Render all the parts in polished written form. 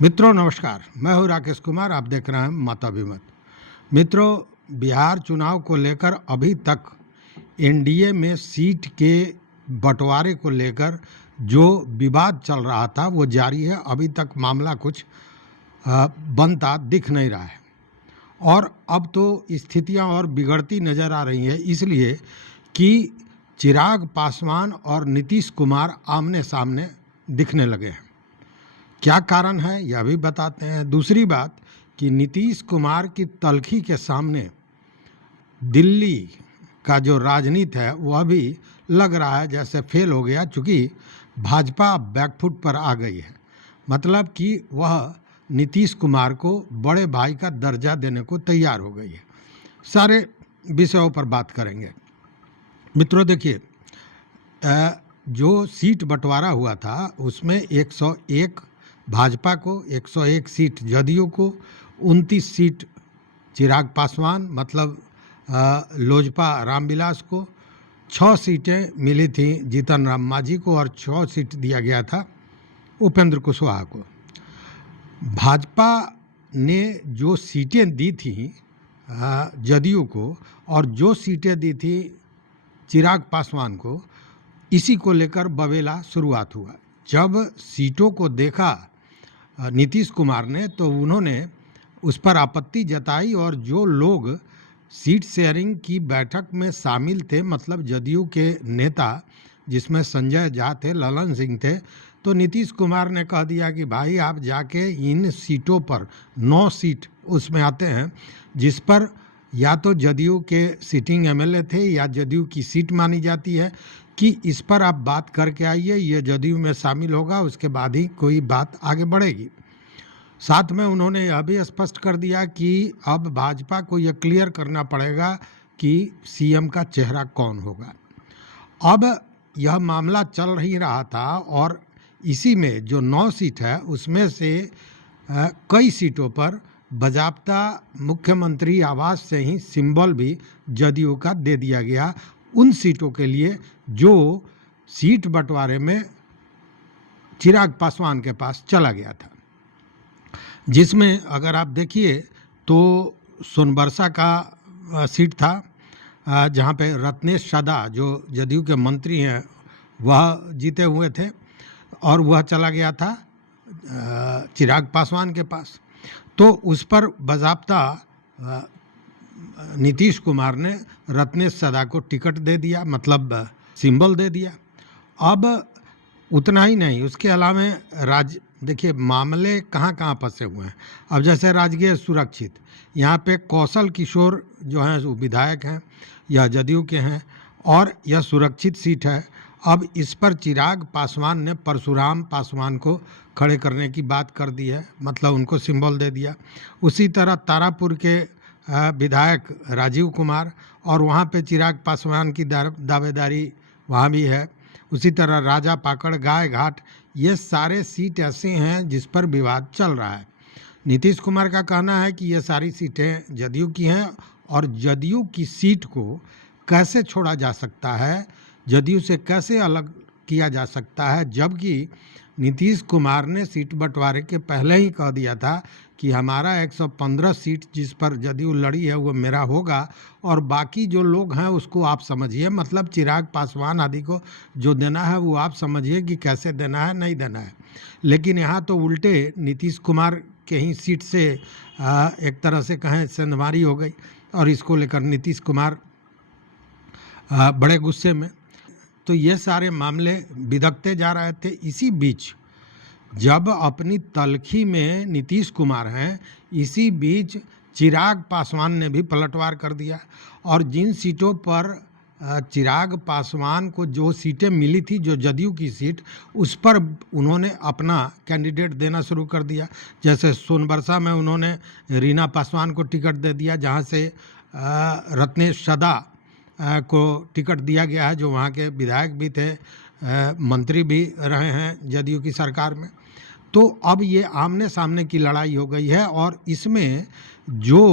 मित्रों नमस्कार, मैं हूं राकेश कुमार। आप देख रहे हैं मताभिमत। मित्रों, बिहार चुनाव को लेकर अभी तक एनडीए में सीट के बंटवारे को लेकर जो विवाद चल रहा था वो जारी है। अभी तक मामला कुछ बनता दिख नहीं रहा है और अब तो स्थितियां और बिगड़ती नज़र आ रही हैं, इसलिए कि चिराग पासवान और नीतीश कुमार आमने सामने दिखने लगे हैं। क्या कारण है यह भी बताते हैं। दूसरी बात कि नीतीश कुमार की तल्खी के सामने दिल्ली का जो राजनीति है वह भी लग रहा है जैसे फेल हो गया, चूँकि भाजपा बैकफुट पर आ गई है। मतलब कि वह नीतीश कुमार को बड़े भाई का दर्जा देने को तैयार हो गई है। सारे विषयों पर बात करेंगे। मित्रों देखिए, जो सीट बंटवारा हुआ था उसमें 101 भाजपा को, 101 सीट जदयू को, 29 सीट चिराग पासवान मतलब लोजपा रामविलास को, 6 सीटें मिली थी जीतन राम मांझी को और 6 सीट दिया गया था उपेंद्र कुशवाहा को। भाजपा ने जो सीटें दी थी जदयू को और जो सीटें दी थी चिराग पासवान को, इसी को लेकर बवेला शुरुआत हुआ। जब सीटों को देखा नीतीश कुमार ने तो उन्होंने उस पर आपत्ति जताई और जो लोग सीट शेयरिंग की बैठक में शामिल थे, मतलब जदयू के नेता जिसमें संजय झा थे, ललन सिंह थे, तो नीतीश कुमार ने कह दिया कि भाई आप जाके इन सीटों पर 9 सीट उसमें आते हैं जिस पर या तो जदयू के सिटिंग एमएलए थे या जदयू की सीट मानी जाती है कि इस पर आप बात करके आइए, ये जदयू में शामिल होगा, उसके बाद ही कोई बात आगे बढ़ेगी। साथ में उन्होंने यह भी स्पष्ट कर दिया कि अब भाजपा को यह क्लियर करना पड़ेगा कि सीएम का चेहरा कौन होगा। अब यह मामला चल ही रहा था और इसी में जो 9 सीट है उसमें से कई सीटों पर बजाबता मुख्यमंत्री आवास से ही सिंबल भी जदयू का दे दिया गया उन सीटों के लिए जो सीट बंटवारे में चिराग पासवान के पास चला गया था, जिसमें अगर आप देखिए तो सोनबरसा का सीट था जहां पे रत्नेश सदा जो जदयू के मंत्री हैं वह जीते हुए थे और वह चला गया था चिराग पासवान के पास। तो उस पर बजाबता नीतीश कुमार ने रत्नेश सदा को टिकट दे दिया, मतलब सिंबल दे दिया। अब उतना ही नहीं, उसके अलावा देखिए मामले कहाँ कहाँ फंसे हुए हैं। अब जैसे राजगीर सुरक्षित, यहाँ पे कौशल किशोर जो हैं वो विधायक हैं, यह जदयू के हैं और यह सुरक्षित सीट है। अब इस पर चिराग पासवान ने परशुराम पासवान को खड़े करने की बात कर दी है, मतलब उनको सिंबल दे दिया। उसी तरह तारापुर के विधायक राजीव कुमार और वहाँ पे चिराग पासवान की दावेदारी वहाँ भी है। उसी तरह राजा पाकड़, गाय घाट, ये सारे सीट ऐसे हैं जिस पर विवाद चल रहा है। नीतीश कुमार का कहना है कि ये सारी सीटें जदयू की हैं और जदयू की सीट को कैसे छोड़ा जा सकता है, जदयू से कैसे अलग किया जा सकता है, जबकि नीतीश कुमार ने सीट बंटवारे के पहले ही कह दिया था कि हमारा 115 सीट जिस पर जदयू लड़ी है वो मेरा होगा और बाकी जो लोग हैं उसको आप समझिए, मतलब चिराग पासवान आदि को जो देना है वो आप समझिए कि कैसे देना है, नहीं देना है। लेकिन यहाँ तो उल्टे नीतीश कुमार के ही सीट से एक तरह से कहें सेंधमारी हो गई और इसको लेकर नीतीश कुमार बड़े गुस्से में। तो ये सारे मामले बिदकते जा रहे थे। इसी बीच जब अपनी तल्खी में नीतीश कुमार हैं, इसी बीच चिराग पासवान ने भी पलटवार कर दिया और जिन सीटों पर चिराग पासवान को जो सीटें मिली थी, जो जदयू की सीट, उस पर उन्होंने अपना कैंडिडेट देना शुरू कर दिया। जैसे सोनबरसा में उन्होंने रीना पासवान को टिकट दे दिया, जहां से रत्नेश सदा को टिकट दिया गया है, जो वहाँ के विधायक भी थे, मंत्री भी रहे हैं जदयू की सरकार में। तो अब ये आमने सामने की लड़ाई हो गई है और इसमें जो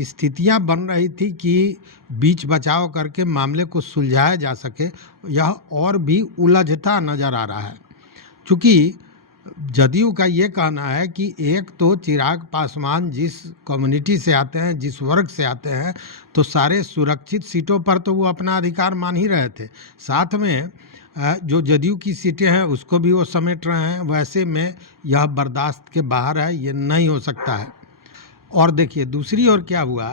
स्थितियां बन रही थी कि बीच बचाव करके मामले को सुलझाया जा सके, यह और भी उलझता नज़र आ रहा है। चूँकि जदयू का ये कहना है कि एक तो चिराग पासवान जिस कम्युनिटी से आते हैं, जिस वर्ग से आते हैं, तो सारे सुरक्षित सीटों पर तो वो अपना अधिकार मान ही रहे थे, साथ में जो जदयू की सीटें हैं उसको भी वो समेट रहे हैं। वैसे में यह बर्दाश्त के बाहर है, ये नहीं हो सकता है। और देखिए दूसरी ओर क्या हुआ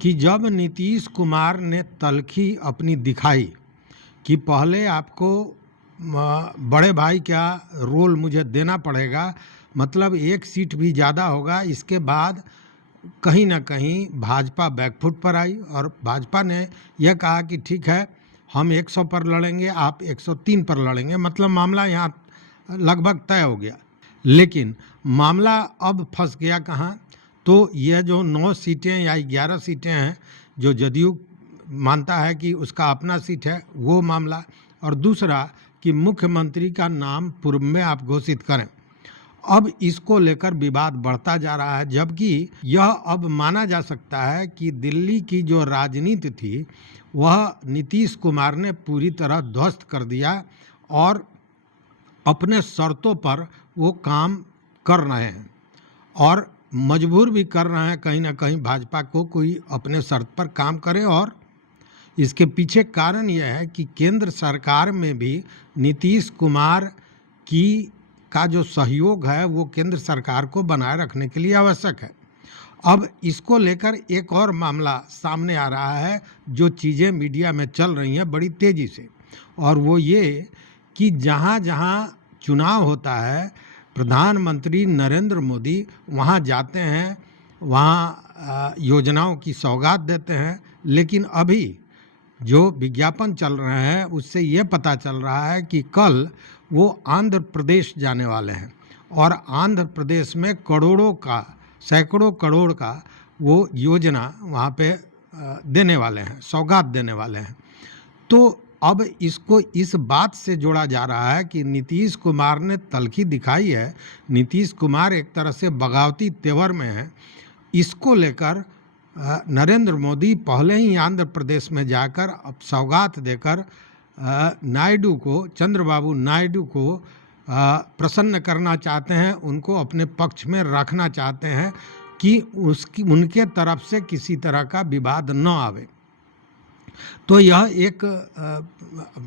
कि जब नीतीश कुमार ने तल्खी अपनी दिखाई कि पहले आपको बड़े भाई का रोल मुझे देना पड़ेगा, मतलब एक सीट भी ज़्यादा होगा, इसके बाद कहीं ना कहीं भाजपा बैकफुट पर आई और भाजपा ने यह कहा कि ठीक है हम 100 पर लड़ेंगे, आप 103 पर लड़ेंगे, मतलब मामला यहाँ लगभग तय हो गया। लेकिन मामला अब फंस गया कहाँ, तो यह जो 9 सीटें या 11 सीटें हैं जो जदयू मानता है कि उसका अपना सीट है, वो मामला, और दूसरा कि मुख्यमंत्री का नाम पूर्व में आप घोषित करें। अब इसको लेकर विवाद बढ़ता जा रहा है, जबकि यह अब माना जा सकता है कि दिल्ली की जो राजनीति थी वह नीतीश कुमार ने पूरी तरह ध्वस्त कर दिया और अपने शर्तों पर वो काम कर रहे हैं और मजबूर भी कर रहे हैं कहीं ना कहीं भाजपा को कोई अपने शर्त पर काम करे। और इसके पीछे कारण यह है कि केंद्र सरकार में भी नीतीश कुमार की का जो सहयोग है वो केंद्र सरकार को बनाए रखने के लिए आवश्यक है। अब इसको लेकर एक और मामला सामने आ रहा है जो चीज़ें मीडिया में चल रही हैं बड़ी तेज़ी से, और वो ये कि जहाँ जहाँ चुनाव होता है प्रधानमंत्री नरेंद्र मोदी वहाँ जाते हैं, वहाँ योजनाओं की सौगात देते हैं, लेकिन अभी जो विज्ञापन चल रहे हैं उससे ये पता चल रहा है कि कल वो आंध्र प्रदेश जाने वाले हैं और आंध्र प्रदेश में करोड़ों का, सैकड़ों करोड़ का वो योजना वहाँ पे देने वाले हैं, सौगात देने वाले हैं। तो अब इसको इस बात से जोड़ा जा रहा है कि नीतीश कुमार ने तल्खी दिखाई है, नीतीश कुमार एक तरह से बगावती तेवर में है। इसको लेकर नरेंद्र मोदी पहले ही आंध्र प्रदेश में जाकर अब सौगात देकर नायडू को, चंद्रबाबू नायडू को प्रसन्न करना चाहते हैं, उनको अपने पक्ष में रखना चाहते हैं कि उनके तरफ से किसी तरह का विवाद न आवे। तो यह एक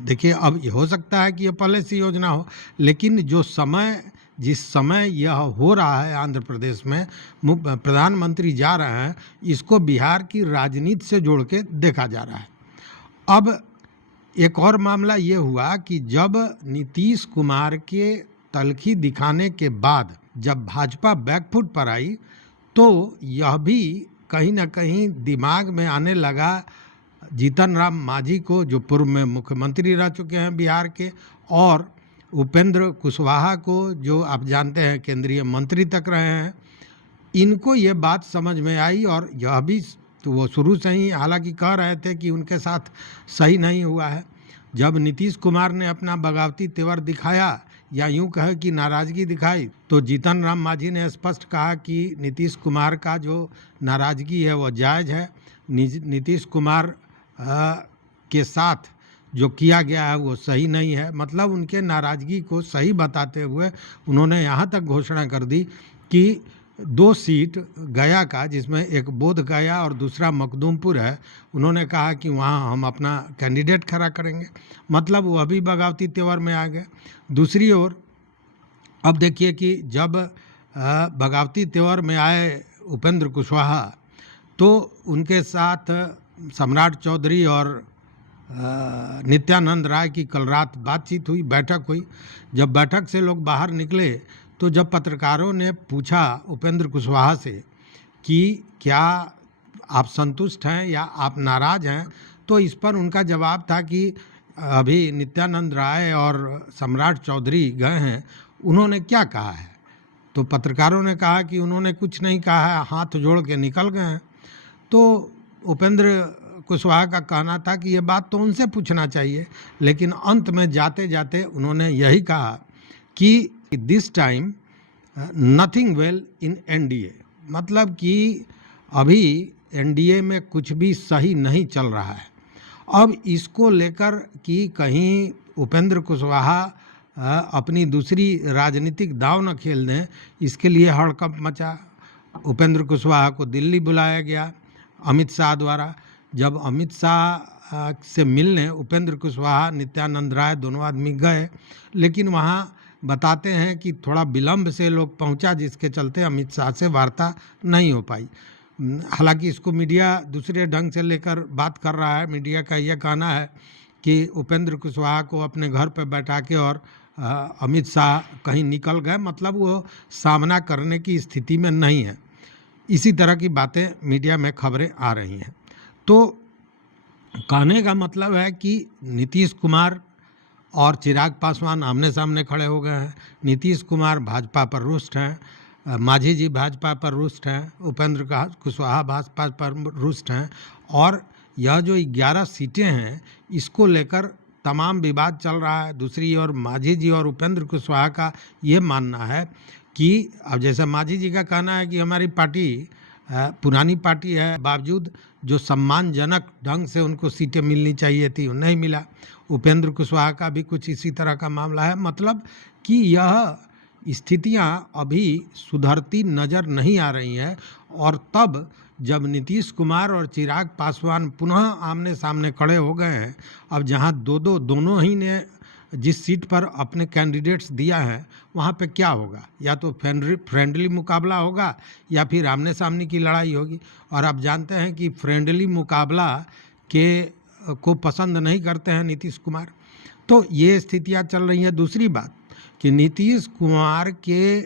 देखिए अब हो सकता है कि यह पहले से योजना हो, लेकिन जो समय जिस समय यह हो रहा है आंध्र प्रदेश में प्रधानमंत्री जा रहे हैं, इसको बिहार की राजनीति से जोड़ के देखा जा रहा है। अब एक और मामला ये हुआ कि जब नीतीश कुमार के तल्खी दिखाने के बाद जब भाजपा बैकफुट पर आई तो यह भी कहीं ना कहीं दिमाग में आने लगा जीतन राम मांझी को, जो पूर्व में मुख्यमंत्री रह चुके हैं बिहार के, और उपेंद्र कुशवाहा को जो आप जानते हैं केंद्रीय मंत्री तक रहे हैं। इनको ये बात समझ में आई और यह भी तो वो शुरू से ही हालांकि कह रहे थे कि उनके साथ सही नहीं हुआ है। जब नीतीश कुमार ने अपना बगावती तेवर दिखाया या यूं कहे कि नाराज़गी दिखाई, तो जीतन राम मांझी ने स्पष्ट कहा कि नीतीश कुमार का जो नाराज़गी है वो जायज़ है, नीतीश कुमार के साथ जो किया गया है वो सही नहीं है। मतलब उनके नाराज़गी को सही बताते हुए उन्होंने यहाँ तक घोषणा कर दी कि 2 सीट गया का, जिसमें एक बोध गया और दूसरा मखदूमपुर है, उन्होंने कहा कि वहाँ हम अपना कैंडिडेट खड़ा करेंगे। मतलब वह भी बगावती तेवर में आ गए। दूसरी ओर अब देखिए कि जब बगावती तेवर में आए उपेंद्र कुशवाहा तो उनके साथ सम्राट चौधरी और नित्यानंद राय की कल रात बातचीत हुई, बैठक हुई। जब बैठक से लोग बाहर निकले तो जब पत्रकारों ने पूछा उपेंद्र कुशवाहा से कि क्या आप संतुष्ट हैं या आप नाराज़ हैं, तो इस पर उनका जवाब था कि अभी नित्यानंद राय और सम्राट चौधरी गए हैं, उन्होंने क्या कहा है। तो पत्रकारों ने कहा कि उन्होंने कुछ नहीं कहा है, हाथ जोड़ के निकल गए हैं। तो उपेंद्र कुशवाहा का कहना था कि ये बात तो उनसे पूछना चाहिए, लेकिन अंत में जाते जाते उन्होंने यही कहा कि this time nothing well in NDA, मतलब कि अभी एनडीए में कुछ भी सही नहीं चल रहा है। अब इसको लेकर कि कहीं उपेंद्र कुशवाहा अपनी दूसरी राजनीतिक दांव न खेल दें, इसके लिए हड़कंप मचा। उपेंद्र कुशवाहा को दिल्ली बुलाया गया अमित शाह द्वारा। जब अमित शाह से मिलने उपेंद्र कुशवाहा, नित्यानंद राय दोनों आदमी गए, लेकिन वहाँ बताते हैं कि थोड़ा विलंब से लोग पहुंचा, जिसके चलते अमित शाह से वार्ता नहीं हो पाई। हालांकि इसको मीडिया दूसरे ढंग से लेकर बात कर रहा है। मीडिया का यह कहना है कि उपेंद्र कुशवाहा को अपने घर पर बैठा के और अमित शाह कहीं निकल गए, मतलब वो सामना करने की स्थिति में नहीं है। इसी तरह की बातें मीडिया में खबरें आ रही हैं। तो कहने का मतलब है कि नीतीश कुमार और चिराग पासवान आमने सामने खड़े हो गए हैं। नीतीश कुमार भाजपा पर रुष्ट हैं, मांझी जी भाजपा पर रुष्ट हैं, उपेंद्र कुशवाहा भाजपा पर रुष्ट हैं, और यह जो 11 सीटें हैं इसको लेकर तमाम विवाद चल रहा है। दूसरी ओर मांझी जी और उपेंद्र कुशवाहा का ये मानना है कि अब जैसे मांझी जी का कहना है कि हमारी पार्टी पुरानी पार्टी है, बावजूद जो सम्मानजनक ढंग से उनको सीटें मिलनी चाहिए थी वो नहीं मिला। उपेंद्र कुशवाहा का भी कुछ इसी तरह का मामला है। मतलब कि यह स्थितियां अभी सुधरती नज़र नहीं आ रही हैं। और तब जब नीतीश कुमार और चिराग पासवान पुनः आमने सामने खड़े हो गए हैं, अब जहां दोनों ही ने जिस सीट पर अपने कैंडिडेट्स दिया है वहाँ पे क्या होगा, या तो फ्रेंडली मुकाबला होगा या फिर आमने सामने की लड़ाई होगी। और आप जानते हैं कि फ्रेंडली मुकाबला को पसंद नहीं करते हैं नीतीश कुमार। तो ये स्थितियाँ चल रही हैं। दूसरी बात कि नीतीश कुमार के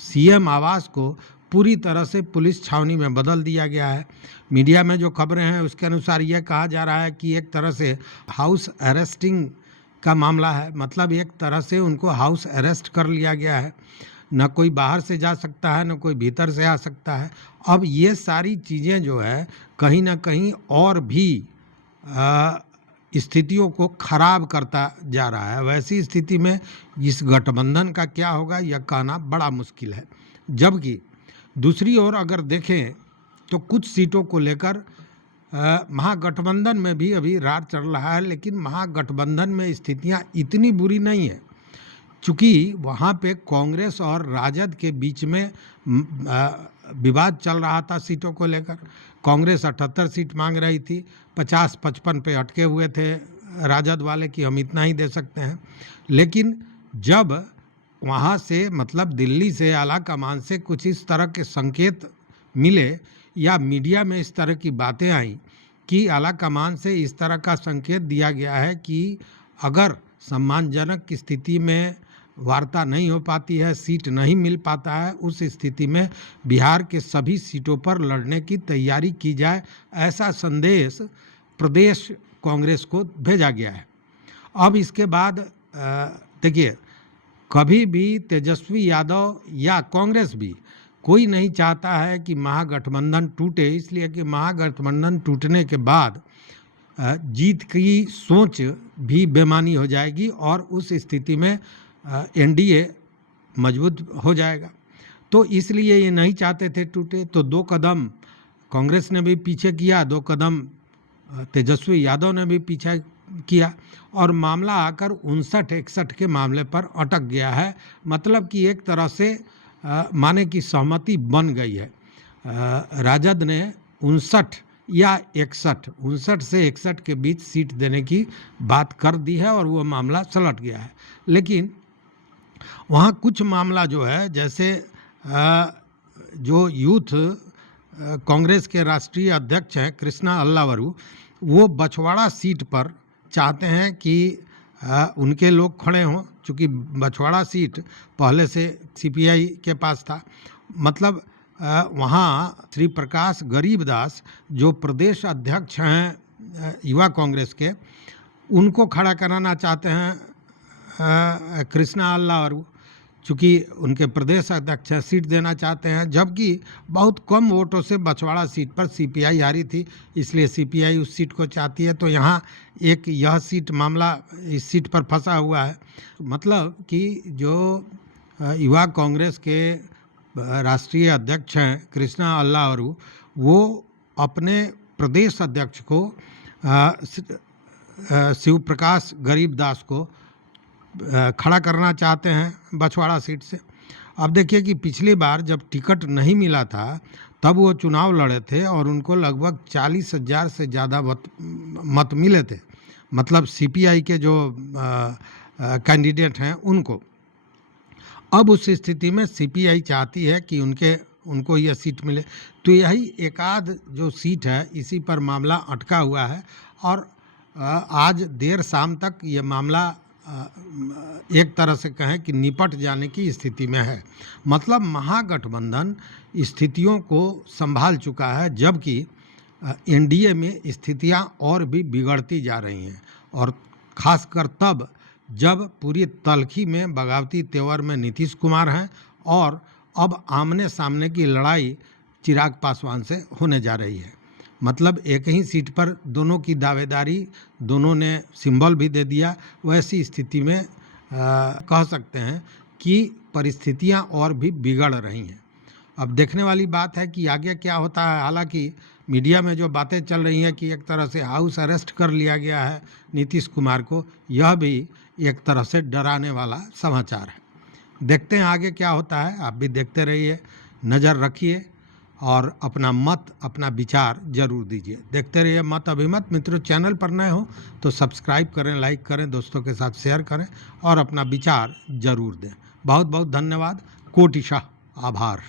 सीएम आवास को पूरी तरह से पुलिस छावनी में बदल दिया गया है। मीडिया में जो खबरें हैं उसके अनुसार यह कहा जा रहा है कि एक तरह से हाउस अरेस्टिंग का मामला है। मतलब एक तरह से उनको हाउस अरेस्ट कर लिया गया है। न कोई बाहर से जा सकता है, न कोई भीतर से आ सकता है। अब ये सारी चीज़ें जो है कहीं ना कहीं और भी स्थितियों को खराब करता जा रहा है। वैसी स्थिति में इस गठबंधन का क्या होगा यह कहना बड़ा मुश्किल है। जबकि दूसरी ओर अगर देखें तो कुछ सीटों को लेकर महागठबंधन में भी अभी रार चल रहा है, लेकिन महागठबंधन में स्थितियां इतनी बुरी नहीं है, चूँकि वहाँ पे कांग्रेस और राजद के बीच में विवाद चल रहा था सीटों को लेकर। कांग्रेस 78 सीट मांग रही थी, 50-55 पे अटके हुए थे राजद वाले कि हम इतना ही दे सकते हैं। लेकिन जब वहाँ से मतलब दिल्ली से आला कमान से कुछ इस तरह के संकेत मिले या मीडिया में इस तरह की बातें आई कि आला कमान से इस तरह का संकेत दिया गया है कि अगर सम्मानजनक स्थिति में वार्ता नहीं हो पाती है, सीट नहीं मिल पाता है, उस स्थिति में बिहार के सभी सीटों पर लड़ने की तैयारी की जाए, ऐसा संदेश प्रदेश कांग्रेस को भेजा गया है। अब इसके बाद देखिए, कभी भी तेजस्वी यादव या कांग्रेस भी कोई नहीं चाहता है कि महागठबंधन टूटे, इसलिए कि महागठबंधन टूटने के बाद जीत की सोच भी बेमानी हो जाएगी और उस स्थिति में एनडीए मजबूत हो जाएगा। तो इसलिए ये नहीं चाहते थे टूटे। तो 2 कदम कांग्रेस ने भी पीछे किया, 2 कदम तेजस्वी यादव ने भी पीछे किया, और मामला आकर 59-61 के मामले पर अटक गया है। मतलब कि एक तरह से माने की सहमति बन गई है। राजद ने 59 या 61, 59 से 61 के बीच सीट देने की बात कर दी है और वो मामला सलट गया है। लेकिन वहाँ कुछ मामला जो है, जैसे जो यूथ कांग्रेस के राष्ट्रीय अध्यक्ष हैं कृष्णा अल्लावरू, वो बछवाड़ा सीट पर चाहते हैं कि उनके लोग खड़े हों, चूँकि बछवाड़ा सीट पहले से सीपीआई के पास था। मतलब वहाँ श्री प्रकाश गरीबदास जो प्रदेश अध्यक्ष हैं युवा कांग्रेस के, उनको खड़ा कराना चाहते हैं कृष्णा अल्लावरू, चूँकि उनके प्रदेश अध्यक्ष सीट देना चाहते हैं। जबकि बहुत कम वोटों से बछवाड़ा सीट पर सीपीआई हारी थी, इसलिए सीपीआई उस सीट को चाहती है। तो यहाँ एक यह सीट मामला इस सीट पर फंसा हुआ है। मतलब कि जो युवा कांग्रेस के राष्ट्रीय अध्यक्ष हैं कृष्णा अल्लावरू, वो अपने प्रदेश अध्यक्ष को शिव प्रकाश गरीबदास को खड़ा करना चाहते हैं बछवाड़ा सीट से। अब देखिए कि पिछली बार जब टिकट नहीं मिला था तब वो चुनाव लड़े थे और उनको लगभग 40,000 से ज़्यादा मत मिले थे, मतलब सीपीआई के जो कैंडिडेट हैं उनको। अब उस स्थिति में सीपीआई चाहती है कि उनको यह सीट मिले, तो यही एक आध जो सीट है इसी पर मामला अटका हुआ है और आज देर शाम तक ये मामला एक तरह से कहें कि निपट जाने की स्थिति में है। मतलब महागठबंधन स्थितियों को संभाल चुका है, जबकि एनडीए में स्थितियां और भी बिगड़ती जा रही हैं, और खासकर तब जब पूरी तल्खी में बगावती तेवर में नीतीश कुमार हैं और अब आमने सामने की लड़ाई चिराग पासवान से होने जा रही है। मतलब एक ही सीट पर दोनों की दावेदारी, दोनों ने सिंबल भी दे दिया। वैसी स्थिति में कह सकते हैं कि परिस्थितियां और भी बिगड़ रही हैं। अब देखने वाली बात है कि आगे क्या होता है। हालांकि मीडिया में जो बातें चल रही हैं कि एक तरह से हाउस अरेस्ट कर लिया गया है नीतीश कुमार को, यह भी एक तरह से डराने वाला समाचार है। देखते हैं आगे क्या होता है। आप भी देखते रहिए, नज़र रखिए और अपना मत, अपना विचार जरूर दीजिए। देखते रहिए मत अभिमत। मित्रों, चैनल पर नए हो तो सब्सक्राइब करें, लाइक करें, दोस्तों के साथ शेयर करें और अपना विचार जरूर दें। बहुत बहुत धन्यवाद। कोटिशाह आभार।